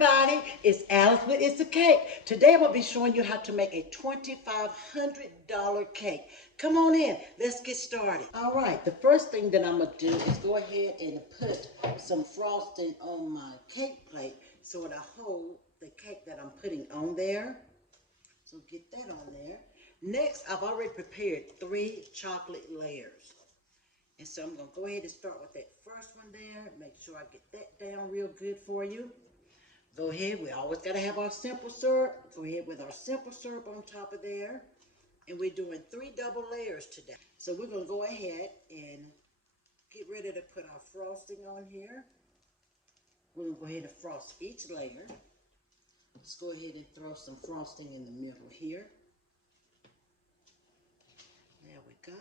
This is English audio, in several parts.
everybody, it's Alice with It's a Cake. Today I'm going to be showing you how to make a $2,500 cake. Come on in, let's get started. All right, the first thing that I'm going to do is go ahead and put some frosting on my cake plate so it'll hold the cake that I'm putting on there. So get that on there. Next, I've already prepared 3 chocolate layers. And so I'm going to go ahead and start with that first one there. Make sure I get that down real good for you. Go ahead. We always got to have our simple syrup. Go ahead with our simple syrup on top of there. And we're doing 3 double layers today. So we're going to go ahead and get ready to put our frosting on here. We're going to go ahead and frost each layer. Let's go ahead and throw some frosting in the middle here. There we go.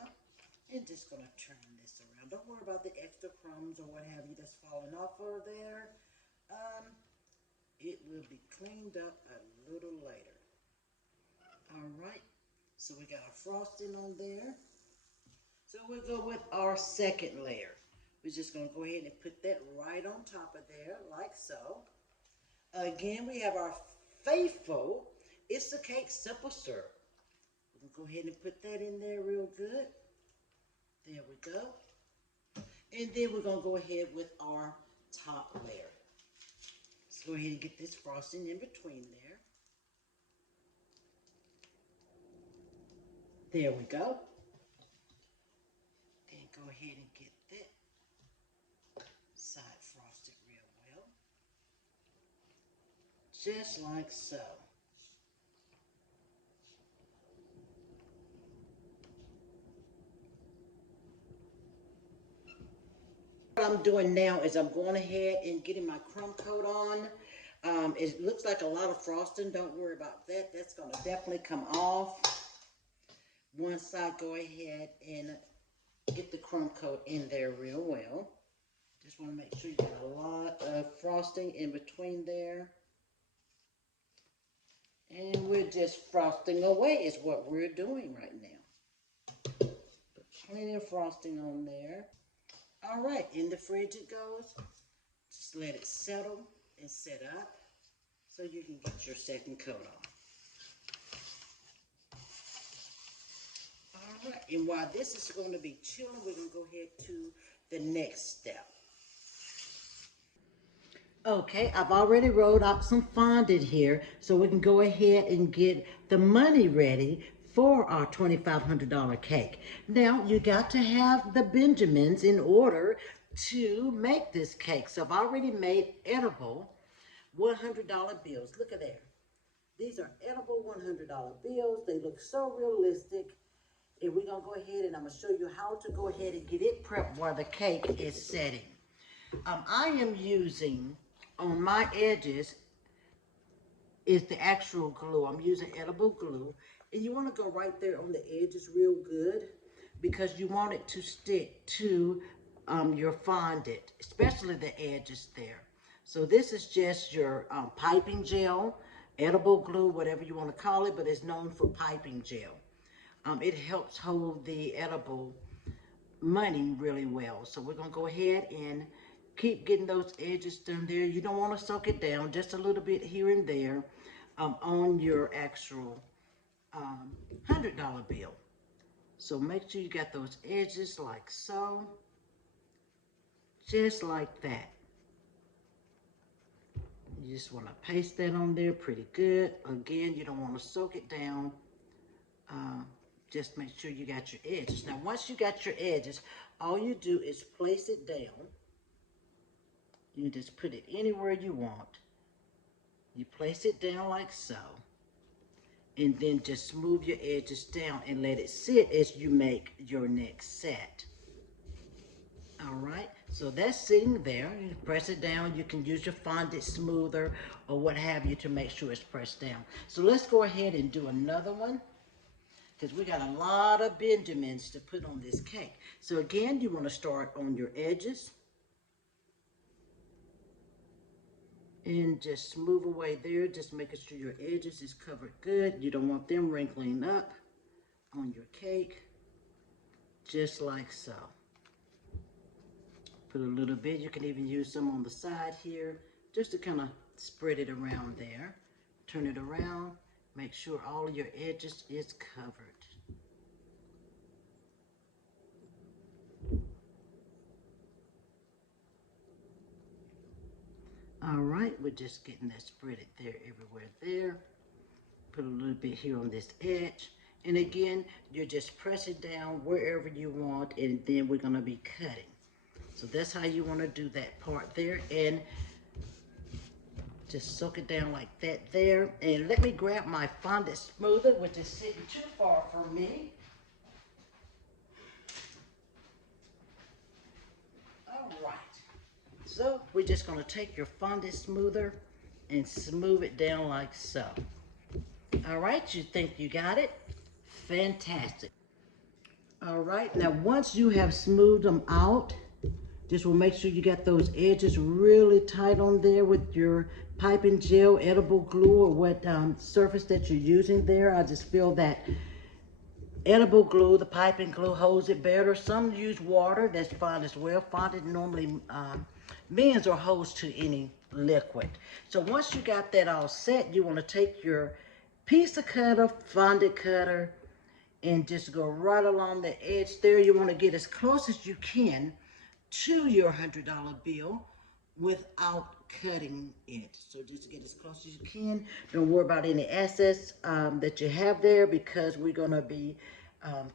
And just going to turn this around. Don't worry about the extra crumbs or what have you that's falling off of there. It will be cleaned up a little later. All right. So we got our frosting on there. So we'll go with our second layer. We're just going to go ahead and put that right on top of there like so. Again, we have our faithful It's a Cake simple syrup. We're going to go ahead and put that in there real good. There we go. And then we're going to go ahead with our top layer. Let's go ahead and get this frosting in between there. There we go. Then go ahead and get that side frosted real well. Just like so. What I'm doing now is I'm going ahead and getting my crumb coat on. It looks like a lot of frosting. Don't worry about that. That's going to definitely come off once I go ahead and get the crumb coat in there real well. Just want to make sure you got a lot of frosting in between there. And we're just frosting away is what we're doing right now. Put plenty of frosting on there. All right, in the fridge it goes. Just let it settle and set up so you can get your second coat on. All right, and while this is going to be chilling, we're going to go ahead to the next step. Okay, I've already rolled out some fondant here, so we can go ahead and get the money ready for our $2,500 cake. Now, you got to have the Benjamins in order to make this cake. So I've already made edible $100 bills. Look at there. These are edible $100 bills. They look so realistic. And we're going to go ahead and I'm going to show you how to go ahead and get it prepped while the cake is setting. I am using, on my edges, is the actual glue. I'm using edible glue. And you want to go right there on the edges real good because you want it to stick to your fondant, especially the edges there. So this is just your piping gel, edible glue, whatever you want to call it, but it's known for piping gel. It helps hold the edible money really well. So we're going to go ahead and keep getting those edges done there. You don't want to soak it down, just a little bit here and there on your actual $100 bill. So make sure you got those edges like so, just like that. You just want to paste that on there pretty good. Again, you don't want to soak it down. Just make sure you got your edges. Now, once you got your edges, all you do is place it down. You just put it anywhere you want. You place it down like so. And then just move your edges down and let it sit as you make your next set. All right, so that's sitting there. You press it down. You can use your fondant smoother or what have you to make sure it's pressed down. So let's go ahead and do another one because we got a lot of Benjamins to put on this cake. So again, you want to start on your edges and just smooth away there, just making sure your edges is covered good. You don't want them wrinkling up on your cake, just like so. Put a little bit, you can even use some on the side here, just to kind of Spread it around there. Turn it around. Make sure all of your edges is covered. All right, we're just getting that spread it there, everywhere there. Put a little bit here on this edge. And again, you're just pressing down wherever you want, and then we're gonna be cutting. So that's how you wanna do that part there. And just soak it down like that there. And let me grab my fondant smoother, which is sitting too far from me. All right. So we're just going to take your fondant smoother and smooth it down like so. All right, you think you got it? Fantastic. All right, now once you have smoothed them out, just will make sure you got those edges really tight on there with your piping gel, edible glue, or what surface that you're using there. I just feel that edible glue, the piping glue, holds it better. Some use water, that's fine as well. Fondant normally bends or holds to any liquid. So once you got that all set, you want to take your pizza cutter, fondant cutter, and just go right along the edge there. You want to get as close as you can to your $100 bill without cutting it. So just get as close as you can. Don't worry about any excess that you have there, because we're going to be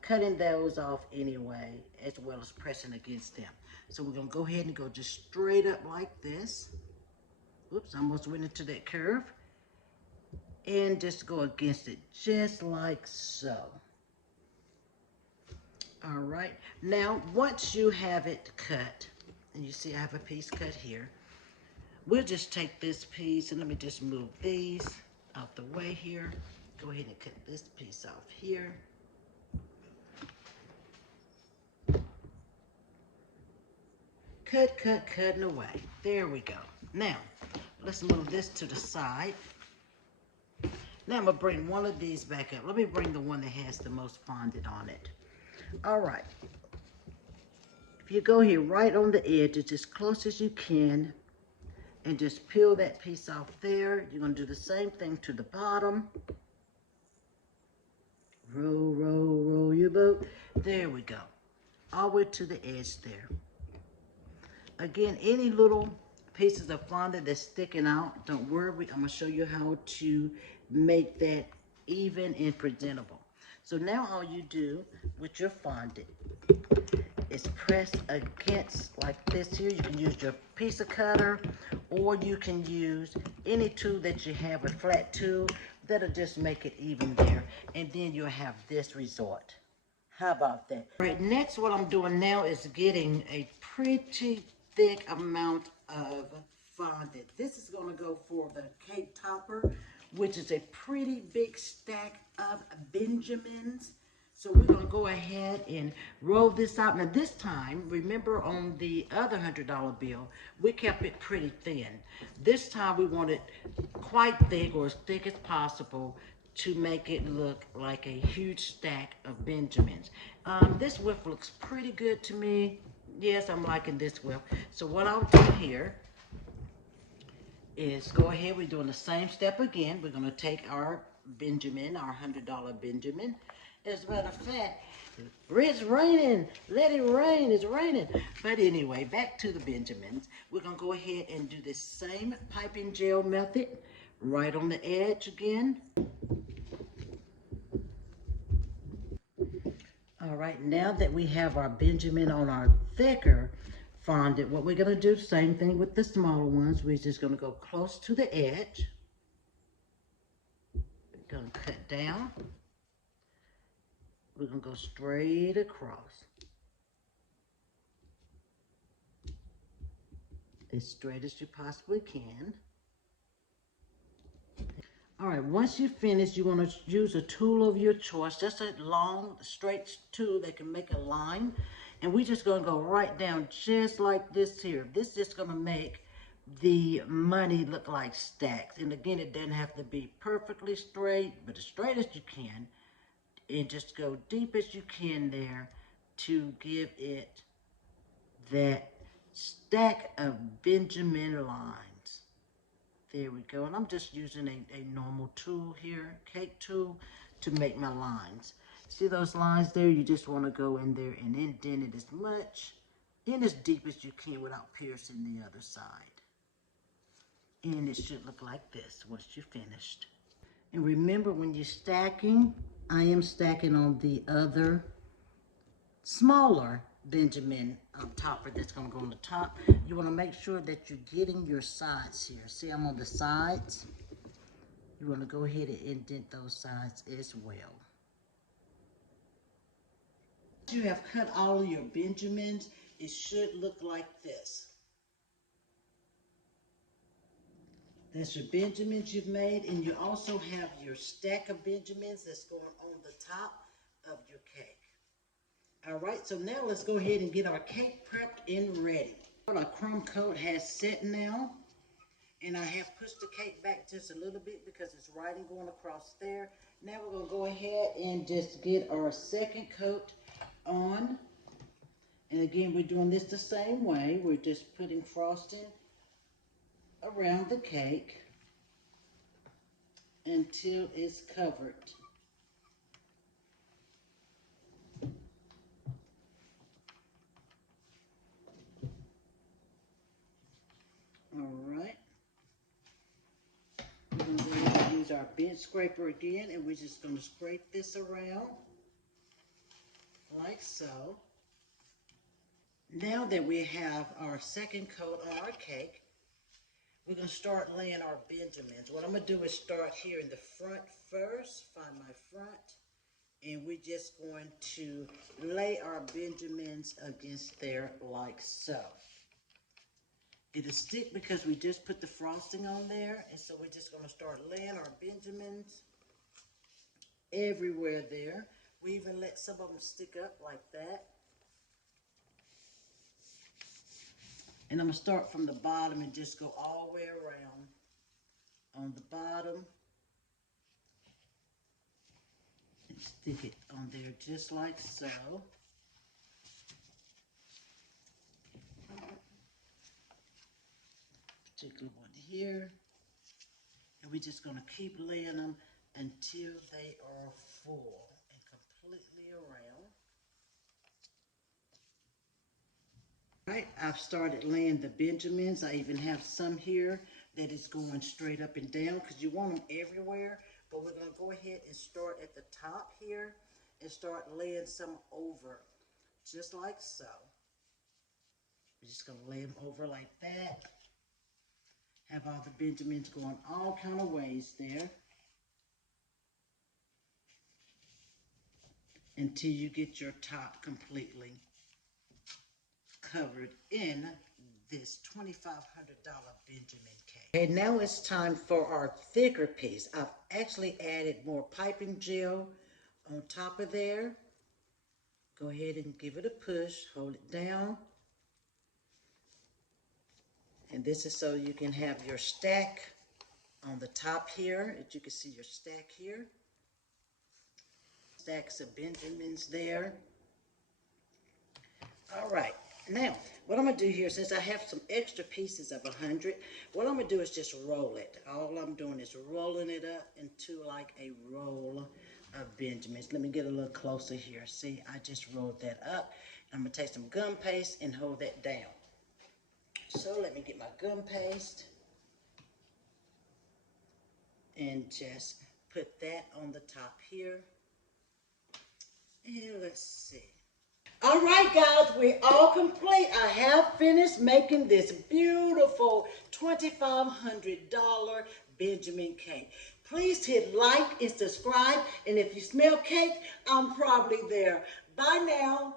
cutting those off anyway, as well as pressing against them. So we're going to go ahead and go just straight up like this. Oops, I almost went into that curve. And just go against it just like so. All right, now once you have it cut, and you see I have a piece cut here, we'll just take this piece, and let me just move these out the way here. Go ahead and cut this piece off here. Cut, cut, cutting away. There we go. Now, let's move this to the side. Now I'm gonna bring one of these back up. Let me bring the one that has the most fondant on it. All right. If you go here right on the edge, it's as close as you can, and just peel that piece off there. You're gonna do the same thing to the bottom. Roll, roll, roll your boat. There we go. All the way to the edge there. Again, any little pieces of fondant that's sticking out, don't worry. I'm gonna show you how to make that even and presentable. So now all you do with your fondant is press against like this here. You can use your pizza cutter, or you can use any tool that you have, a flat tool, that'll just make it even there. And then you'll have this result. How about that? All right, next what I'm doing now is getting a pretty thick amount of fondant. This is gonna go for the cake topper, which is a pretty big stack of Benjamins. So we're gonna go ahead and roll this out. Now this time, remember on the other $100 bill, we kept it pretty thin. This time we want it quite thick, or as thick as possible, to make it look like a huge stack of Benjamins. This whip looks pretty good to me. Yes, I'm liking this whip. So what I'll do here is go ahead, we're doing the same step again. We're gonna take our Benjamin, our $100 Benjamin. As a matter of fact, it's raining, let it rain, it's raining. But anyway, back to the Benjamins. We're gonna go ahead and do the same piping gel method right on the edge again. All right, now that we have our Benjamin on our thicker fondant, what we're gonna do, same thing with the smaller ones. We're just gonna go close to the edge. We're gonna cut down. We're gonna go straight across. As straight as you possibly can. All right, once you finish, you want to use a tool of your choice, just a long, straight tool that can make a line. And we're just going to go right down just like this here. This is just going to make the money look like stacks. And again, it doesn't have to be perfectly straight, but as straight as you can. And just go deep as you can there to give it that stack of Benjamin lines. There we go. And I'm just using a normal tool here, cake tool, to make my lines. See those lines there? You just want to go in there and indent it as much and as deep as you can without piercing the other side. And it should look like this once you're finished. And remember, when you're stacking, I am stacking on the other smaller Benjamin topper that's going to go on the top. You want to make sure that you're getting your sides here. See, I'm on the sides. You want to go ahead and indent those sides as well. You have cut all of your Benjamins. It should look like this. That's your Benjamins you've made, and you also have your stack of Benjamins that's going on the top of your cake. All right, so now let's go ahead and get our cake prepped and ready. Our crumb coat has set now, and I have pushed the cake back just a little bit because it's writing going across there. Now we're going to go ahead and just get our second coat on. And again, we're doing this the same way. We're just putting frosting around the cake until it's covered. All right. We're going to go ahead and use our bench scraper again, and we're just going to scrape this around like so. Now that we have our second coat on our cake, we're going to start laying our Benjamins. What I'm going to do is start here in the front first, find my front, and we're just going to lay our Benjamins against there like so. It'll stick because we just put the frosting on there, and so we're just going to start laying our Benjamins everywhere there. We even let some of them stick up like that. And I'm going to start from the bottom and just go all the way around on the bottom. And stick it on there just like so. Particular one here. And we're just going to keep laying them until they are full and completely around. Right, I've started laying the Benjamins. I even have some here that is going straight up and down because you want them everywhere. But we're going to go ahead and start at the top here and start laying some over, just like so. We're just going to lay them over like that. Have all the Benjamins going all kind of ways there until you get your top completely covered in this $2,500 Benjamin cake. And now it's time for our thicker piece. I've actually added more piping gel on top of there. Go ahead and give it a push, hold it down. And this is so you can have your stack on the top here. As you can see your stack here. Stacks of Benjamins there. All right. Now, what I'm going to do here, since I have some extra pieces of 100, what I'm going to do is just roll it. All I'm doing is rolling it up into like a roll of Benjamins. Let me get a little closer here. See, I just rolled that up. I'm going to take some gum paste and hold that down. So let me get my gum paste and just put that on the top here. And let's see. All right, guys, we're all complete. I have finished making this beautiful $2,500 Benjamin cake. Please hit like and subscribe. And if you smell cake, I'm probably there. Bye now.